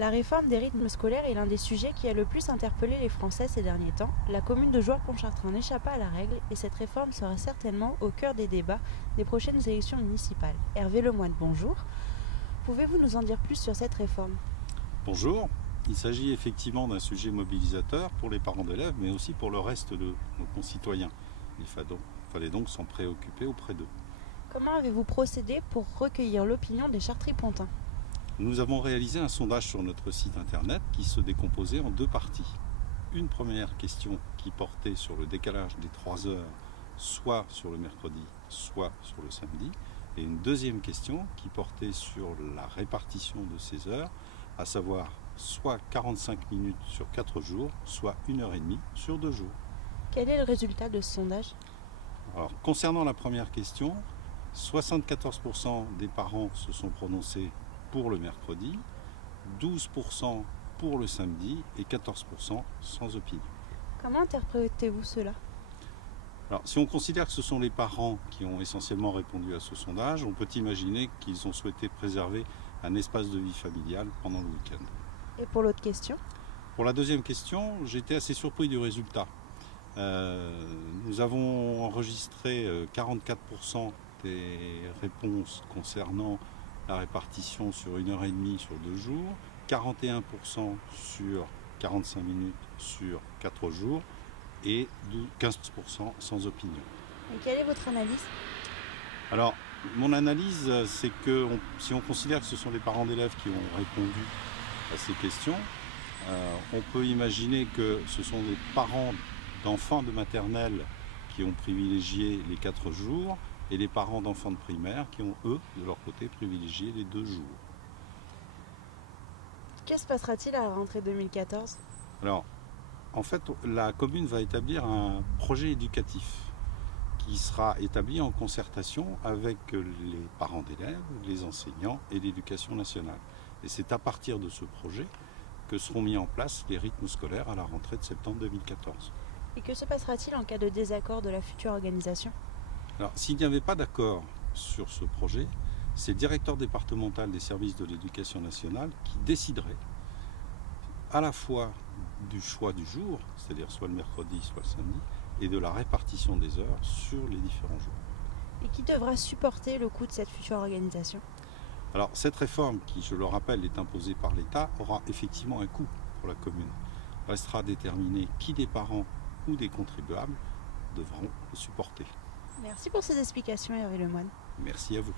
La réforme des rythmes scolaires est l'un des sujets qui a le plus interpellé les Français ces derniers temps. La commune de Jouarre-Pontchartrain n'échappe pas à la règle et cette réforme sera certainement au cœur des débats des prochaines élections municipales. Hervé Lemoine, bonjour. Pouvez-vous nous en dire plus sur cette réforme ? Bonjour. Il s'agit effectivement d'un sujet mobilisateur pour les parents d'élèves, mais aussi pour le reste de nos concitoyens. Il fallait donc s'en préoccuper auprès d'eux. Comment avez-vous procédé pour recueillir l'opinion des Chartris-Pontins ? Nous avons réalisé un sondage sur notre site internet qui se décomposait en deux parties. Une première question qui portait sur le décalage des 3 heures, soit sur le mercredi, soit sur le samedi. Et une deuxième question qui portait sur la répartition de ces heures, à savoir soit 45 minutes sur 4 jours, soit 1h30 sur 2 jours. Quel est le résultat de ce sondage ? Alors, concernant la première question, 74% des parents se sont prononcés pour le mercredi, 12% pour le samedi et 14% sans opinion. Comment interprétez-vous cela ? Alors, si on considère que ce sont les parents qui ont essentiellement répondu à ce sondage, on peut imaginer qu'ils ont souhaité préserver un espace de vie familiale pendant le week-end. Et pour l'autre question ? Pour la deuxième question, j'étais assez surpris du résultat. Nous avons enregistré 44% des réponses concernant la répartition sur 1h30 sur 2 jours, 41% sur 45 minutes sur 4 jours et 15% sans opinion. Et quelle est votre analyse ? Alors, mon analyse, c'est que si on considère que ce sont les parents d'élèves qui ont répondu à ces questions, on peut imaginer que ce sont des parents d'enfants de maternelle qui ont privilégié les 4 jours et les parents d'enfants de primaire qui ont, eux, de leur côté, privilégié les 2 jours. Que se passera-t-il à la rentrée 2014 ? Alors, en fait, la commune va établir un projet éducatif qui sera établi en concertation avec les parents d'élèves, les enseignants et l'éducation nationale. Et c'est à partir de ce projet que seront mis en place les rythmes scolaires à la rentrée de septembre 2014. Et que se passera-t-il en cas de désaccord de la future organisation ? Alors, s'il n'y avait pas d'accord sur ce projet, c'est le directeur départemental des services de l'éducation nationale qui déciderait à la fois du choix du jour, c'est-à-dire soit le mercredi, soit le samedi, et de la répartition des heures sur les différents jours. Et qui devra supporter le coût de cette future organisation ? Alors, cette réforme, qui, je le rappelle, est imposée par l'État, aura effectivement un coût pour la commune. Restera déterminé qui des parents ou des contribuables devront le supporter. Merci pour ces explications, Hervé Lemoine. Merci à vous.